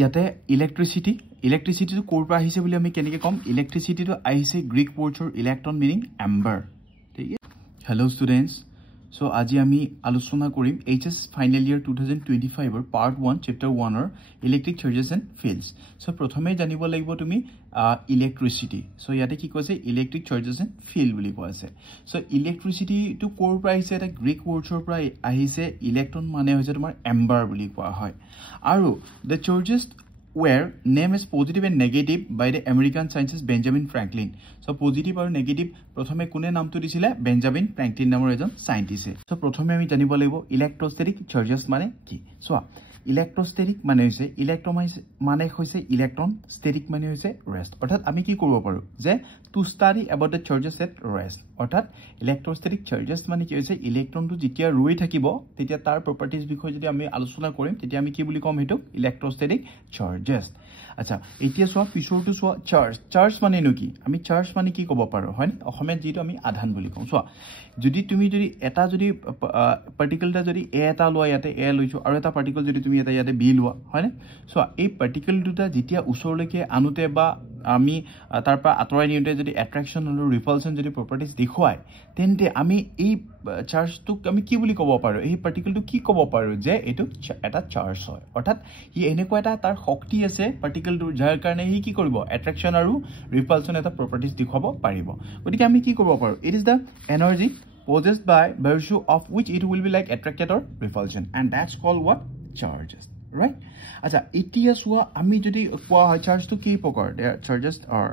ইয়াতে electricity two ক'ৰ পৰা আহিছে বুলি আমি কেনেকৈ ক'ম ইলেক্ট্ৰিচিটি টু আহিছে গ্ৰীক ৱৰ্ডছৰ ইলেক্ট্ৰন মিনিং এম্বাৰ ঠিক আছে হেল্ল' ষ্টুডেণ্টছ সো আজি আমি আলোচনা কৰিম এইচএছ ফাইনেল ইয়াৰ 2025 ৰ পাৰ্ট 1 চেপ্টাৰ 1 ৰ electric charges and fields so প্ৰথমে জানিব লাগিব তুমি ইলেক্ট্ৰিচিটি সো ইয়াতে কি কৈছে ইলেক্ট্ৰিক চাৰ্জেছ এণ্ড ফিল্ড বুলি কোৱা আছে সো ইলেক্ট্ৰিচিটি টু ক'ৰ পৰা আহিছে এটা গ্ৰীক ৱৰ্ডছৰ পৰা আহিছে ইলেক্ট্ৰন মানে হৈছে তোমাৰ এম্বাৰ বুলি কোৱা হয় আৰু the charges where name is positive and negative by the American scientist Benjamin Franklin. So positive or negative prothome kune naam to disile Benjamin Franklin namor ejon scientist e. So prothome ami janibo laibo electrostatic charges mane ki. So electrostatic mane hoise mane hoise electron static mane hoise rest. Orthat ami ki koribo paru je to study about the charges at rest. Orthat electrostatic charges mane ki hoise electron to jitia roi thakibo tetia tar properties bikhoy jodi ami alochona korim tetia ami ki buli kom hetu electrostatic charges. আচ্ছা এতিয়া সোয়া পিছৰটো সোয়া charge মানে কি আমি charge মানে কি ক'ব পাৰো হয় অসমে যেটো আমি আধান বুলি কওঁ সোয়া যদি তুমি যদি এটা যদি পাৰ্টিকলটা যদি এ এটা লোৱা ইয়াতে এ লৈছো আৰু এটা পাৰ্টিকল যদি তুমি এটা ইয়াতে বি লোৱা হয় সোয়া এই পাৰ্টিকল দুটা যেতিয়া ওচৰলৈকে আনুতে বা আমি তাৰ পৰা আতৰাই নিউতে যদি অ্যাট্ৰাকশন আৰু ৰিপালশন যদি প্ৰপাৰ্টিজ দেখুৱাই তেন্তে আমি এই চাৰ্জটো আমি কি বুলি ক'ব পাৰো এই পাৰ্টিকলটো কি ক'ব পাৰো যে এটো এটা চাৰ্জ হয় অৰ্থাৎ ই এনেকুৱা এটা তাৰ শক্তি আছে পাৰ্টিকলটো যাৰ কাৰণে ই কি কৰিব অ্যাট্ৰাকশন আৰু ৰিপালশন এটা প্ৰপাৰ্টিজ দেখুৱাব পাৰিব গতিকে আমি কি কৰিব পাৰো it is the energy possessed by virtue of which it will be like attracted or repulsion and that's called what charges right acha etia soa ami jodi koa hoy charge to ki prokar their charges are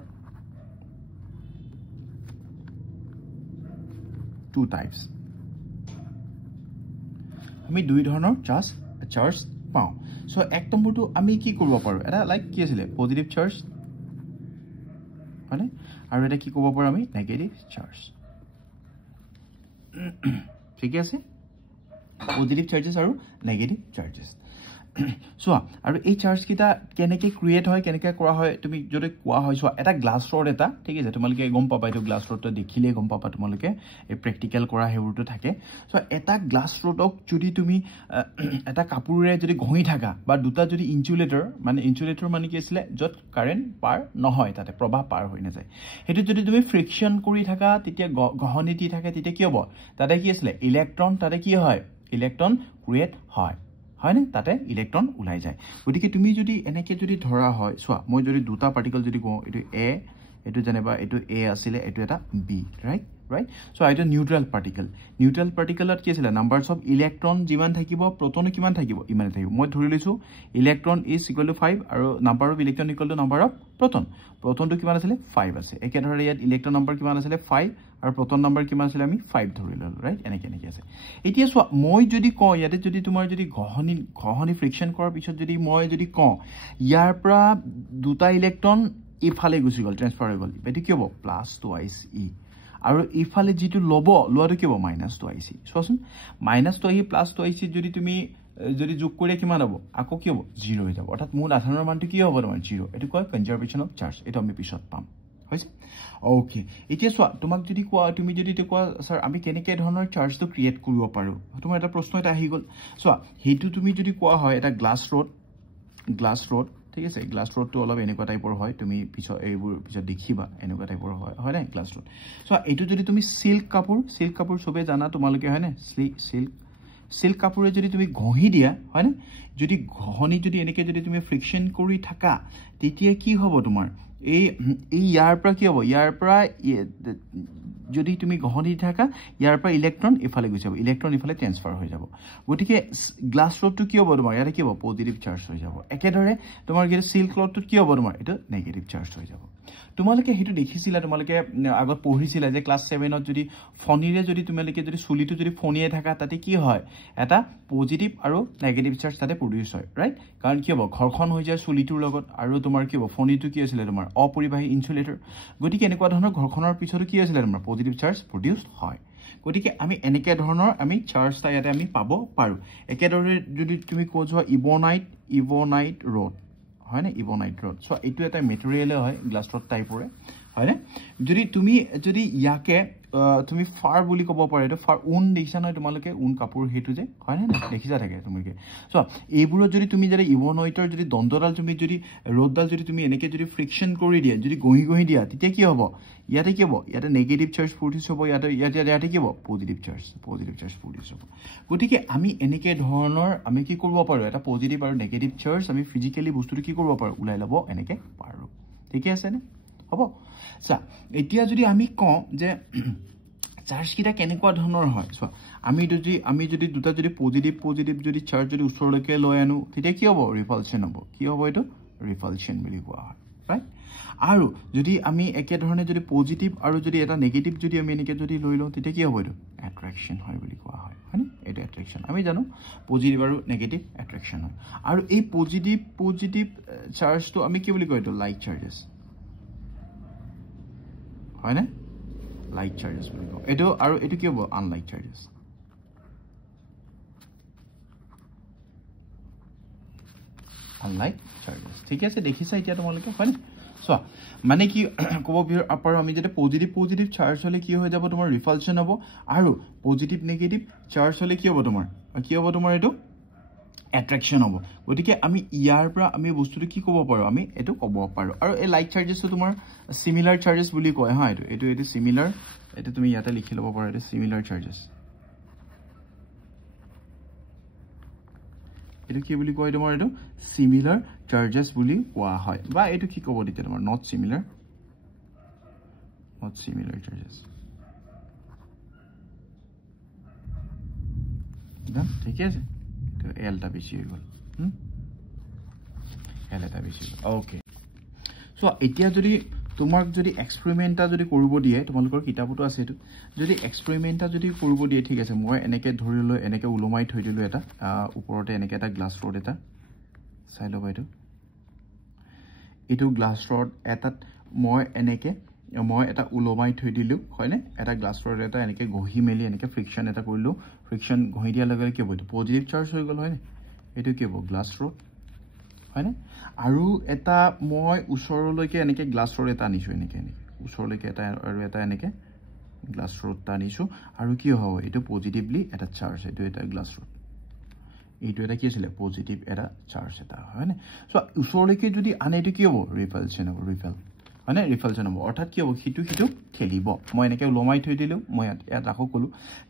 two types ami dui dhonor charge pao so ek number to ami ki korbo paru eta like ki asile positive charge hone aru eta ki korbo paru ami negative charge ঠিক আছে positive charges আৰু negative charges so আৰু এই charge কিটা কেনেকৈ create হয় কেনেকৈ কৰা হয় তুমি যদি কোৱা হয় সো এটা গ্লাছ ৰড এটা ঠিক আছে তোমালোকে গম পাবা এইটো গ্লাছ ৰডটো দেখিলে গম পাবা তোমালোকে এই প্ৰেক্টিক্যাল কৰা হেৰুটো থাকে সো এটা গ্লাছ ৰডক যদি তুমি এটা কাপোৰেৰে যদি ঘঁহি থাকা বা দুটা যদি ইনসুলেটৰ মানে কি আছিল যত কাৰেন্ট পাৰ নহয় তাতে প্ৰবাহ পাৰ হৈ না যায় হেতু যদি তুমি ফ্ৰিকশন কৰি থাকা তেতিয়া ঘহনি দি থাকে তেতিয়া কি হ'ব তাতে কি আছিল ইলেক্ট্ৰন তাতে কি হয় ইলেক্ট্ৰন ক্ৰিয়েট হয় হয়নে তাতে ইলেক্ট্ৰন ওলাই যায় গতিকে তুমি যদি এনেকে যদি ধৰা হয় সোয়া মই যদি দুটা পাৰ্টিকল যদি কওঁ এটো এ এটো জানেবা এটো এ আছিল এটো এটা বি ৰাইট সো এটা নিউট্ৰাল পাৰ্টিকলত কি আছিল নাম্বাৰস অফ ইলেক্ট্ৰন যিমান থাকিব প্ৰোটন কিমান থাকিব ইমান থাকিব মই ধৰি লৈছো ইলেক্ট্ৰন ইজ ইকুৱেল টু 5 আৰু number of electron equal to number of প্ৰোটনটো কিমান আছিল 5 আছে একে ধৰে ইয়াত ইলেক্ট্ৰন নাম্বাৰ কিমান আছিল 5 আৰু প্ৰোটন নাম্বাৰ কিমান আছিল আমি 5 ধৰি ললো ৰাইট এনেকে আছে এতিয়া সোয়া মই যদি কওঁ ইয়াতে যদি তোমাৰ যদি ঘহনি ফ্ৰিকশন কৰাৰ পিছত যদি মই যদি কওঁ ইয়াৰ পৰা দুটা ইলেক্ট্ৰন ইফালে গুচি গল ট্ৰান্সফাৰ হৈ গল এটো কি হ'ব +2ic আৰু ইফালে যেটো লোৱাটো কি হ'ব -2ic সোৱাচোন -2ic +2ic যদি তুমি যদি যোগ কৰি কিমান হ'ব আকৌ কি হ'ব 0 হৈ যাব অৰ্থাৎ মূল আধানৰ মানটো কি হ'ব তোমাৰ 0 এটো কয় কনজাৰভেচন অফ চাৰ্জ এটো আমি পিছত পাম হৈছে ওকে এতিয়া সোৱা তোমাক যদি কোৱা তুমি যদি কোৱা স্যাৰ আমি কেনেকৈ ধৰণৰ চাৰ্জটো ক্ৰিয়েট কৰিব পাৰো তোমাৰ এটা প্ৰশ্ন এটা আহি গল সোৱা হেতু তুমি যদি কোৱা হয় এটা গ্লাছ ৰড ঠিক আছে গ্লাছ ৰডটো অলপ এনেকুৱা টাইপৰ হয় তুমি এইবোৰ পিছত দেখিবা এনেকুৱা টাইপৰ হয় না গ্লাছ ৰড সো এটো যদি তুমি সিল্ক কাপোৰ সবে জানা তোমালোকে হয় না সিল্ক কাপোৰে যদি তুমি ঘঁহি দিয়া হয় না যদি ঘহনি যদি এনেকৈ যদি তুমি ফ্ৰিকশন কৰি থাকা তেতিয়া কি হ'ব তোমাৰ এই ইয়াৰ পৰা কি হ'ব ইয়াৰ পৰা যদি তুমি ঘহনি থাকা ইয়াৰ পৰা ইলেক্ট্ৰন ইফালে গুচি যাব ইলেক্ট্ৰন ইফালে ট্ৰান্সফাৰ হৈ যাব গতিকে গ্লাছ ৰডটো কি হ'ব তোমাৰ ইয়াতে কি হ'ব পজিটিভ চাৰ্জ হৈ যাব একেদৰে তোমাৰ কি সিল্ক ৰডটো কি হ'ব তোমাৰ এটা নেগেটিভ চাৰ্জ হৈ যাব তোমালোকে হেতু দেখিছিলা তোমালোকে আগত পঢ়িছিলা যে ক্লাস 7 ত যদি ফনিৰে যদি তোমালোকে যদি চুলিটো যদি ফনিয়ে থাকা তাতে কি হয় এটা পজিটিভ আৰু নেগেটিভ চাৰ্জ তাতে প্ৰডিউস হয় ৰাইট কাৰণ কি হ'ব ঘৰখন হৈ যায় চুলিটোৰ লগত আৰু তোমাৰ কি হ'ব ফনিটো কি আছিল তোমাৰ অপৰিবাহী ইনসুলেটৰ গতিকে এনেকুৱা ধৰণৰ ঘৰখনৰ পিছতো কি আছিল তোমাৰ পজিটিভ চাৰ্জ প্ৰডিউস হয় গতিকে আমি এনেকে ধৰণৰ আমি চাৰ্জটা ইয়াতে আমি পাব পাৰো একেদৰে যদি তুমি কোৱা ইভোনাইট ৰড হয় না ইভোনাইট ৰড সো এটো এটা মেটেৰিয়েল হয় গ্লাছ ৰড টাইপৰে হয় না যদি তুমি যদি ইয়াকে তুমি ফাৰ বুলি ক'ব পাৰা এইটো ফাৰ উন দেখিছা নহয় তোমালোকে উন কাপোৰ হেতু যে হয় না দেখিছা থাকে তোমালোকে সো এইবোৰত যদি তুমি যদি ইভনইটৰ যদি দন্তডাল তুমি যদি ৰ'দডাল যদি তুমি এনেকে যদি ফ্ৰিকশন কৰি দিয়া যদি গহি দিয়া তেতিয়া কি হ'ব ইয়াতে কি হ'ব ইয়াতে নেগেটিভ চাৰ্জ প্ৰডিউস হ'ব ইয়াতে কি হ'ব পজিটিভ চাৰ্জ প্ৰডিউস হ'ব গতিকে আমি এনেকে ধৰণৰ আমি কি কৰিব পাৰো এটা পজিটিভ আৰু নেগেটিভ চাৰ্জ আমি ফিজিক্যালি বস্তুটো কি কৰিব পাৰো উলাই ল'ব এনেকে পাৰো ঠিক আছে নে হ'ব সা এতিয়া যদি আমি কওঁ যে চাৰ্জ কিটা কেনেকুৱা ধৰণৰ হয় সো আমি যদি দুটা যদি পজিটিভ যদি চাৰ্জ যদি উচ্চৰলৈকে লৈ আনো তেতিয়া কি হ'ব ৰিপালশন হ'ব কি হ'ব এটো ৰিপালশন বুলি কোৱা হয় ৰাইট আৰু যদি আমি একে ধৰণে যদি পজিটিভ আৰু যদি এটা নেগেটিভ যদি আমি এনেকে যদি লৈ লওঁ তেতিয়া কি হ'ব এটো অ্যাট্ৰাকশন হয় বুলি কোৱা হয় হয়নে এটো অ্যাট্ৰাকশন আমি জানো পজিটিভ আৰু নেগেটিভ অ্যাট্ৰাকশন হয় আৰু এই পজিটিভ চাৰ্জটো আমি কি বুলি কয় এটো লাইক চাৰ্জেছ হয় না লাইক চাৰ্জেছ বুলি কয় এটো আৰু এটো কি হ'ব আনলাইক চাৰ্জেছ আনলাইক চাৰ্জেছ ঠিক আছে দেখিছা এতিয়া তোমালোকে হয় না সো মানে কি ক'ব পাৰো আমি যদি পজিটিভ চাৰ্জ হলে কি হৈ যাব তোমাৰ ৰিপালশন হ'ব আৰু পজিটিভ নেগেটিভ চাৰ্জ হলে কি হ'ব তোমাৰ এটো অ্যাট্ৰাকশন হ'ব গতিকে আমি ইয়াৰ পৰা আমি বস্তুটো কি ক'ব পাৰো আমি এটো ক'ব পাৰো আৰু এই লাইক চাৰ্জেছটো তোমাৰ সিমিলাৰ চাৰ্জেছ বুলি কয় হা এটো সিমিলাৰ এটো তুমি ইয়াতে লিখি ল'ব পাৰা এটো সিমিলাৰ চাৰ্জেছ এটো কি বুলি কয় তোমাৰ এটো সিমিলাৰ চাৰ্জেছ বুলি কোৱা হয় বা এটো কি ক'ব দিতে তোমাৰ নট সিমিলাৰ চাৰ্জেছ ঠিক আছে তো এলটা বেশি হৈ গল এলটা বেশি ওকে সো এতিয়া যদি তোমাক যদি এক্সপেৰিমেন্টটা যদি কৰিব দিয়ে তোমালোকৰ কিতাপটো আছে এটো যদি এক্সপেৰিমেন্টটা যদি কৰিব দিয়ে ঠিক আছে মই এনেকে ধৰি লৈ এনেকে উলমাই থৈ দিলো এটা ওপৰতে এনেকে এটা গ্লাস ৰড এটা চাই লবা এটো গ্লাস ৰড এটাত মই এটা উলমাই থৈ দিলো হয়নে এটা গ্লাস ৰড এটা এনেকে গহি মেলি এনেকে ফ্ৰিকশন এটা কৰিলো ফ্ৰিকশন গহি দিয়া লগে কি হ'ব পজিটিভ চাৰ্জ হৈ গল হয়নে এটো কি হ'ব গ্লাস ৰড হয়নে আৰু এটা মই উচৰলৈকে এনেকে গ্লাস ৰড এটা আনিছো এনেকে উচৰলৈকে এটা আৰু এটা এনেকে গ্লাস ৰড আনিছো আৰু কি হ'ব এটো পজিটিভলি এটা চাৰ্জ এটো এটা গ্লাস ৰড এইটো এটা কি আছিল পজিটিভ এটা চাৰ্জ এটা হয়নে সো উচৰলৈকে যদি আনে এটো কি হ'ব ৰিপালশন হ'ব হয়নে ৰিপালশন হ'ব অৰ্থাৎ কি হ'ব হিটু খেলিব মই এনেকে উলমাই থৈ দিলো মই ইয়াত আকৌ কলো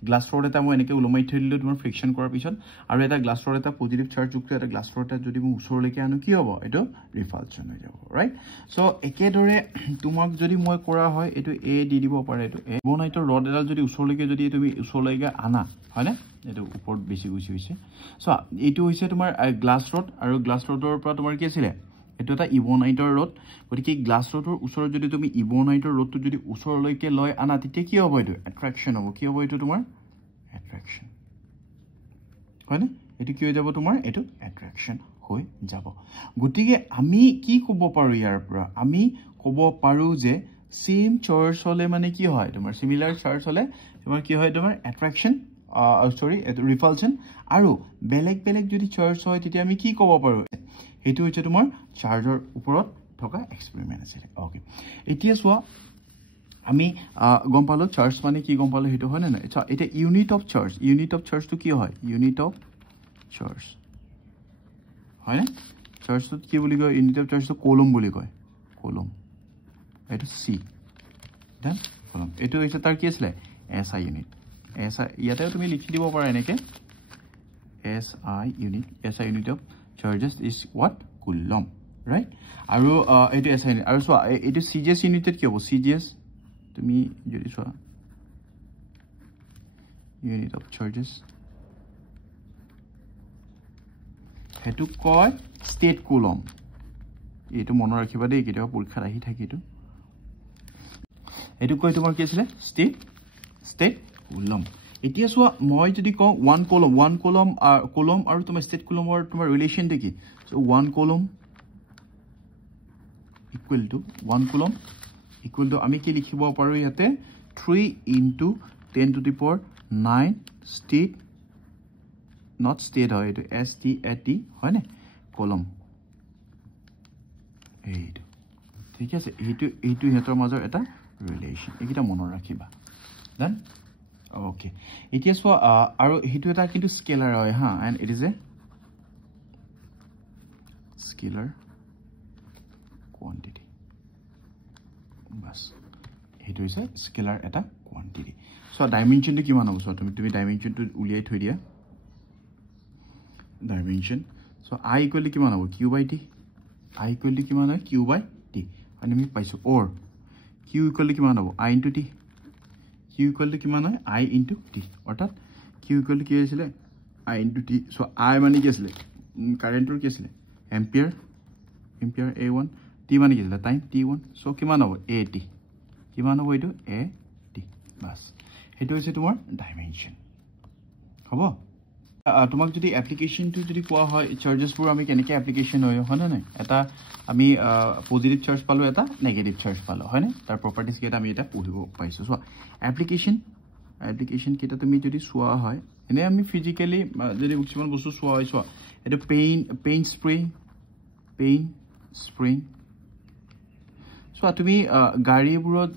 গ্লাস ৰড এটা মই এনেকে উলমাই থৈ দিলো তোমাৰ ফ্ৰিকশন কৰাৰ পিছত আৰু এটা গ্লাস ৰড এটা পজিটিভ চাৰ্জ যুক্ত এটা গ্লাস ৰড এটা যদি মই উচৰলৈকে আনো কি হ'ব এটো ৰিপালশন হৈ যাব ৰাইট সো একেদৰে তোমাক যদি মই কৰা হয় এটো এ দি দিব পাৰে এটো ইভনইটৰ ৰড এডাল যদি উচৰলৈকে যদি তুমি উচৰলৈকে আনা হয়নে এটো ওপৰত বেছি গুছি হৈছে সো এইটো হৈছে তোমাৰ গ্লাস ৰড আৰু গ্লাস ৰডৰ পৰা তোমাৰ কি আছিল এটো এটা ইভনইটৰ ৰড গতিকে গ্লাস ৰডৰ ওচৰত যদি তুমি ইভনইটৰ ৰডটো যদি ওচৰলৈকে লৈ আনা তেতিয়া কি হ'ব এটো অ্যাট্ৰাকশন হ'ব কি হ'ব এটো তোমাৰ অ্যাট্ৰাকশন হয়নে এটো কি হৈ যাব তোমাৰ এটো অ্যাট্ৰাকশন হৈ যাব গতিকে আমি কি ক'ব পাৰো ইয়াৰ পৰা আমি ক'ব পাৰো যে সেম চাৰ্জ হলে মানে কি হয় তোমাৰ সিমিলাৰ চাৰ্জ হলে তোমাৰ কি হয় তোমাৰ অ্যাট্ৰাকশন এটো ৰিপালশন আৰু বেলেগ যদি চাৰ্জ হয় তেতিয়া আমি কি ক'ব পাৰো এটো হৈছে তোমাৰ চাৰ্জৰ ওপৰত থকা এক্সপেৰিমেন্ট আছে ওকে এতিয়া সোৱা আমি গম পালো চাৰ্জ মানে কি গম পালো হেতু হয় না এটা ইউনিট অফ চাৰ্জ তো কি হয় ইউনিট অফ চাৰ্জ হয় না চাৰ্জ তো কি বুলি কয় ইউনিট অফ চাৰ্জ তো কুলম বুলি কয় কুলম এটো সি দেন কুলম এটো হৈছে তাৰ কি আছিল এসআই ইউনিট এসআই ইয়াতে তুমি লিখি দিব পাৰা এনেকে SI unit of charges is what coulomb right aru etu SI unit aru so etu CGS unit ki hobo CGS tumi jodi so unit of charges hetu koy state coulomb etu monor rakhiba dei keta porikha ahi thaki etu koy tumar ki asile state coulomb এতিয়া সোয়া মই যদি কও 1 coulomb আৰু তোমাৰ state কুলমৰ তোমাৰ relation দেখি so 1 coulomb equal to আমি কি লিখিব পাৰো ইয়াতে 3 into 10 to the power 9 state not state হয় এটো STAT হয় নে কুলম এইটো ঠিক আছে এইটো হেতৰ মাজৰ এটা ৰিলেশন এইটা মনত ৰাখিবা Done? Okay. It is for aro hitu eta kintu scalar hoy ha, and it is a scalar quantity. Bas. Hitu is a scalar eta quantity. So dimension to kiman hobo? So tumi dimension to uliyai thoi dia. Dimension. So I equal to kiman hobo? Q by t. I equal to kiman hoy? Q by t. And me paisu or Q equal to kiman hobo? I into t. Q equal to kiman hoy? I into t. Ortat Q equal to ki asile? I into t. So I mane ki asile? Current or ki asile? Ampere A1. T mane ki asile? Time T1. So kiman hobo? AT. Kiman hobo itu? AT. Bas. Hetu hoise tumar dimension. Hobo? তোমাক যদি এপ্লিকেশনটো যদি কোৱা হয় চাৰ্জেছবোৰ আমি কেনেকৈ application হয় না নাই এটা আমি পজিটিভ চাৰ্জ পালো এটা নেগেটিভ চাৰ্জ পালো হয় না তাৰ প্ৰপাৰ্টিজ কেইটা আমি এটা পঢ়িব পাইছো সো এপ্লিকেশন কেইটা তুমি যদি চোৱা হয় এনে আমি ফিজিক্যালি যদি কিছুমান বস্তু চোৱা হয় চোৱা এটা পেইন স্প্ৰিং So তুমি গাড়ীবোৰত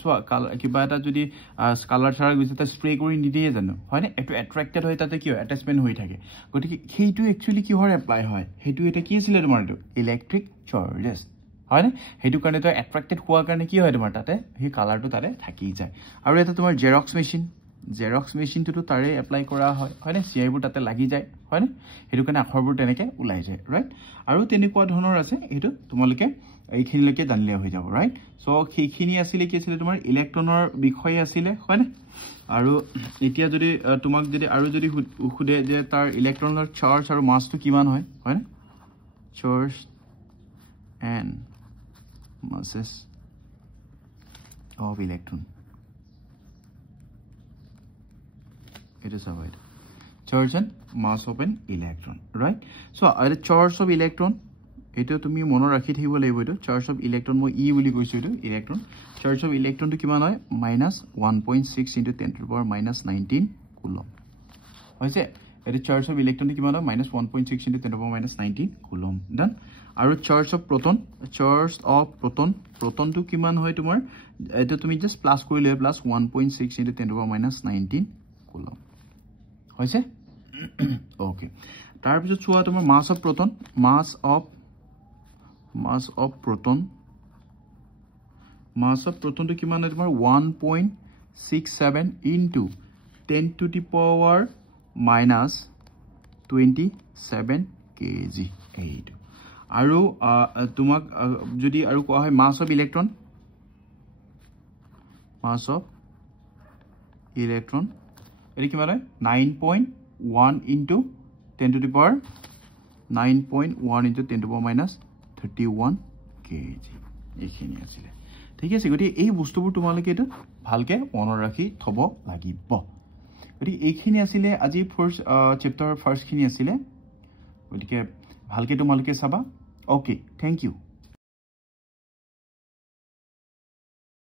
চোৱা কিবা এটা যদি কালাৰ ছাৰ গৈছে তা স্প্ৰে কৰি নিদিয়ে জানো হয় না এটো অ্যাট্ৰাক্টেড হয় তাতে কি হয় অ্যাটাচমেন্ট হৈ থাকে গতিকে সেইটো একচুয়ালি কি হয় এপ্লাই হয় সেইটো এটা কি আছিল তোমাৰ এটো ইলেক্ট্ৰিক চাৰ্জেছ হয় না সেইটো কাৰণে তো অ্যাট্ৰাক্টেড হোৱাৰ কাৰণে কি হয় তোমাৰ তাতে সেই কালাৰটো তাতে থাকি যায় আৰু এটা তোমাৰ জেৰক্স মেচিনটো তাৰে এপ্লাই কৰা হয় না সিআইবোৰ তাতে লাগি যায় হয় না সেইটো কাৰণে আখৰবোৰ তেনেকে ওলাই যায় ৰাইট আৰু তেনেকুৱা ধৰণৰ আছে সেইটো তোমালকে এইখিনিলৈকে জানিলে হৈ যাব ৰাইট সো সেইখিনি আছিল কি আছিল তোমাৰ ইলেক্ট্ৰনৰ বিষয় আছিল হয় না আৰু এতিয়া যদি তোমাক যদি আৰু যদি খুদে যে তাৰ ইলেক্ট্ৰনৰ চাৰ্জ আৰু মাছটো কিমান হয় হয় না charge and masses of electron it is avoid charge and mass of an electron right so the charge of electron eto tumi mono rakhi thibo laibo eto charge of electron mo e boli koisu eto electron charge of electron to kiman hoy -1.6 into 10 to the power -19 coulomb hoise eto charge of electron to kiman hoy -1.6 into 10 to the power -19 coulomb done আৰু charge of proton to কিমান হয় তোমাৰ এটা তুমি just plus কৰিলে plus 1.6 into 10 to the power -19 coulomb হৈছে okay তাৰ পিছত চোৱা তোমাৰ মাস অফ proton to কিমান হয় তোমাৰ 1.67 into 10 to the power -27 kg 8 আৰু তোমাক যদি আৰু কোৱা হয় মাস অফ ইলেক্ট্ৰন এৰি কিমান হয় 9.1 into 10 to the power 9.1 into 10 to the power -31 kg এইখিনি আছিল ঠিক আছে গতি এই বস্তুবোৰ তোমালকে এটা ভালকে মনত ৰাখি থব লাগিব গতি এইখিনি আছিল আজি ফাৰ্স্ট চেপ্টাৰ ফাৰ্স্ট খিনি আছিল গতিকে ভালকে তোমালকে চাবা Okay, thank you.